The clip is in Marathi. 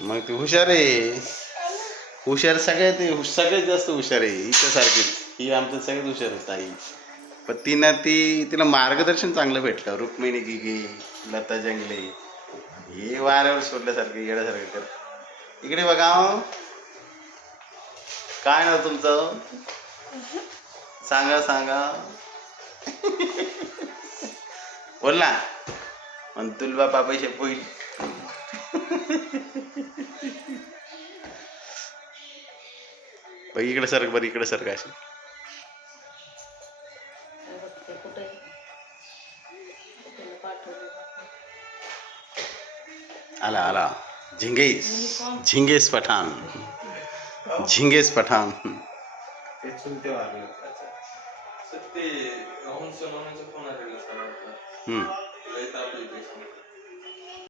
मग ती हुशार आहे. हुशार सगळ्यात सगळ्यात जास्त हुशार आहे. हिच्यासारखीच ही आमच्या सगळ्यात हुशार होत ताई. पण तिनं ती तिला मार्गदर्शन चांगलं भेटलं. रुक्मिणी गिगे लता जंगले. हे वाऱ्यावर सोडल्यासारखं येण्यासारखं कर इकडे बघा हो. काय ना तुमचं? सांगा सांगा. बोल ना. पण तुलबा पापाशी पोईल इकडे सरक बरं इकडे सरक अशी. आला आला. झिंगेस झिंगेस पठाण. झिंगेस पठाण. हम्म.